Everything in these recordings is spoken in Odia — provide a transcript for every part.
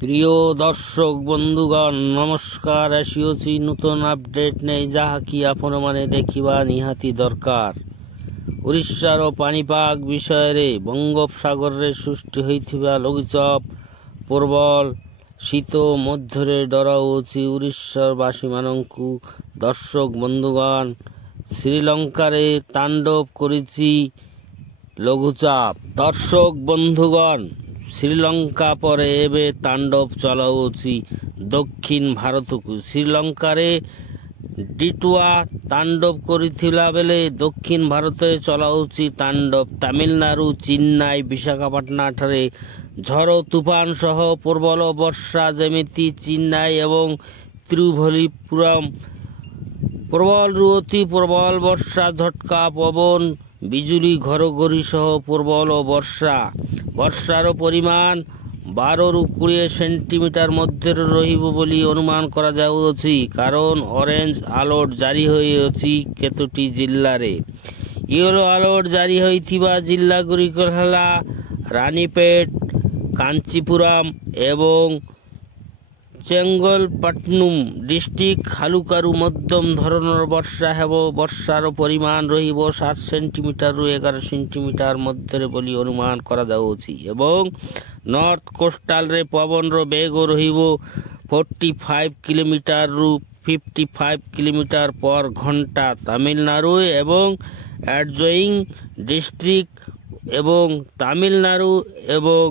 প্রিয় দর্শক বন্ধুগণ নমস্কার। আসিছি নূতন আপডেট নেই যাহাকি ଆପଣମାନେ ଦେଖିବା ନିହାତି ଦରକାର। ଓଡ଼ିଶାର ପାଣିପାଗ ବିଷୟରେ ବଙ୍ଗୋପସାଗରରେ ସୃଷ୍ଟି ହୋଇଥିବା ଲଘୁଚାପ ପ୍ରବଳ ଶୀତ ମଧ୍ୟରେ ଡରାଉଛି ଓଡ଼ିଶାବାସୀମାନଙ୍କୁ। ଦର୍ଶକ ବନ୍ଧୁଗଣ, ଶ୍ରୀଲଙ୍କାରେ ତାଣ୍ଡବ କରିଛି ଲଘୁଚାପ। ଦର୍ଶକ ବନ୍ଧୁଗଣ, ଶ୍ରୀଲଙ୍କା ପରେ ଏବେ ତାଣ୍ଡବ ଚଳାଉଛି ଦକ୍ଷିଣ ଭାରତକୁ। ଶ୍ରୀଲଙ୍କାରେ ଡିଟୁଆ ତାଣ୍ଡବ କରିଥିଲା ବେଳେ ଦକ୍ଷିଣ ଭାରତରେ ଚଳାଉଛି ତାଣ୍ଡବ। ତାମିଲନାଡୁ, ଚେନ୍ନାଇ, ବିଶାଖାପାଟଣା ଠାରେ ଝଡ଼ ତୁଫାନ ସହ ପ୍ରବଳ ବର୍ଷା। ଯେମିତି ଚେନ୍ନାଇ ଏବଂ ତିରୁଭଲିପୁରମ୍ ପ୍ରବଳରୁ ଅତି ପ୍ରବଳ ବର୍ଷା, ଝଟକା ପବନ, ବିଜୁଳି ଘଡ଼ଘଡ଼ି ସହ ପ୍ରବଳ ବର୍ଷା। ବର୍ଷାର ପରିମାଣ 12ରୁ 20 ସେଣ୍ଟିମିଟର ମଧ୍ୟରେ ରହିବ ବୋଲି ଅନୁମାନ କରାଯାଉଅଛି। କାରଣ ଅରେଞ୍ଜ ଆଲର୍ଟ ଜାରି ହୋଇଅଛି କେତୋଟି ଜିଲ୍ଲାରେ। ୟେଲୋ ଆଲର୍ଟ ଜାରି ହୋଇଥିବା ଜିଲ୍ଲାଗୁଡ଼ିକ ହେଲା ରାନୀପେଟ, କାଞ୍ଚିପୁରମ୍ ଏବଂ ଚେଙ୍ଗଲପଟ୍ଟନମ୍ ଡିଷ୍ଟ୍ରିକ୍ଟ। ହାଲୁକାରୁ ମଧ୍ୟମ ଧରଣର ବର୍ଷା ହେବ। ବର୍ଷାର ପରିମାଣ ରହିବ 7 ସେଣ୍ଟିମିଟରରୁ 11 ସେଣ୍ଟିମିଟର ମଧ୍ୟରେ ବୋଲି ଅନୁମାନ କରାଯାଉଛି ଏବଂ ନର୍ଥ କୋଷ୍ଟାଲରେ ପବନର ବେଗ ରହିବ 45 କିଲୋମିଟରରୁ 55 କିଲୋମିଟର ପର ଘଣ୍ଟା। ତାମିଲନାଡୁ ଏବଂ ଆଡଜୋଇଂ ଡିଷ୍ଟ୍ରିକ୍ଟ ଏବଂ ତାମିଲନାଡୁ ଏବଂ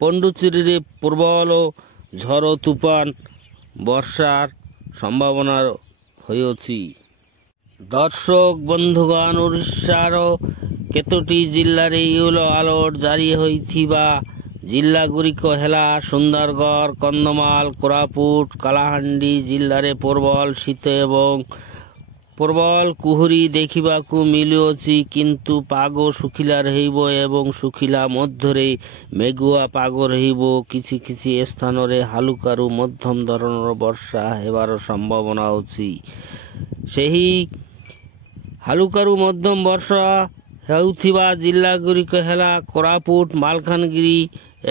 ପଣ୍ଡୁଚେରୀରେ ପ୍ରବଳ ଝଡ଼ ତୁଫାନ ବର୍ଷାର ସମ୍ଭାବନା ହୋଇଅଛି। ଦର୍ଶକ ବନ୍ଧୁଗଣ, ଓଡ଼ିଶାର କେତୋଟି ଜିଲ୍ଲାରେ ୟେଲୋ ଆଲର୍ଟ ଜାରି ହୋଇଥିବା ଜିଲ୍ଲାଗୁଡ଼ିକ ହେଲା ସୁନ୍ଦରଗଡ଼, କନ୍ଧମାଳ, କୋରାପୁଟ, କଳାହାଣ୍ଡି। ଜିଲ୍ଲାରେ ପ୍ରବଳ ଶୀତ ଏବଂ ପ୍ରବଳ କୁହୁଡ଼ି ଦେଖିବାକୁ ମିଳୁଅଛି, କିନ୍ତୁ ପାଗ ଶୁଖିଲା ରହିବ ଏବଂ ଶୁଖିଲା ମଧ୍ୟରେ ମେଘୁଆ ପାଗ ରହିବ। କିଛି କିଛି ସ୍ଥାନରେ ହାଲୁକାରୁ ମଧ୍ୟମ ଧରଣର ବର୍ଷା ହେବାର ସମ୍ଭାବନା ଅଛି। ସେହି ହାଲୁକାରୁ ମଧ୍ୟମ ବର୍ଷା ହେଉଥିବା ଜିଲ୍ଲାଗୁଡ଼ିକ ହେଲା କୋରାପୁଟ, ମାଲକାନଗିରି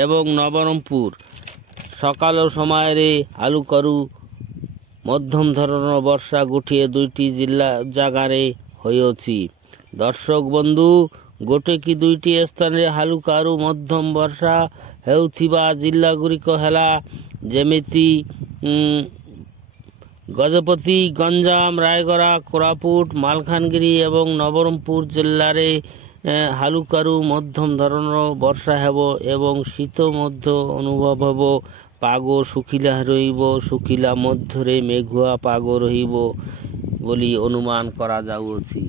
ଏବଂ ନବରଙ୍ଗପୁର। ସକାଳ ସମୟରେ ହାଲୁକାରୁ ମଧ୍ୟମ ଧରଣର ବର୍ଷା ଗୋଟିଏ ଦୁଇଟି ଜାଗାରେ ହୋଇଅଛି। ଦର୍ଶକ ବନ୍ଧୁ, ଗୋଟେ କି ଦୁଇଟି ସ୍ଥାନରେ ହାଲୁକାରୁ ମଧ୍ୟମ ବର୍ଷା ହେଉଥିବା ଜିଲ୍ଲାଗୁଡ଼ିକ ହେଲା ଯେମିତି ଗଜପତି, ଗଞ୍ଜାମ, ରାୟଗଡ଼ା, କୋରାପୁଟ, ମାଲକାନଗିରି ଏବଂ ନବରଙ୍ଗପୁର। ଜିଲ୍ଲାରେ ହାଲୁକାରୁ ମଧ୍ୟମ ଧରଣର ବର୍ଷା ହେବ ଏବଂ ଶୀତ ମଧ୍ୟ ଅନୁଭବ ହେବ। ପାଗ ଶୁଖିଲା ରହିବ, ଶୁଖିଲା ମଧ୍ୟରେ ମେଘୁଆ ପାଗ ରହିବ ବୋଲି ଅନୁମାନ କରାଯାଉଅଛି।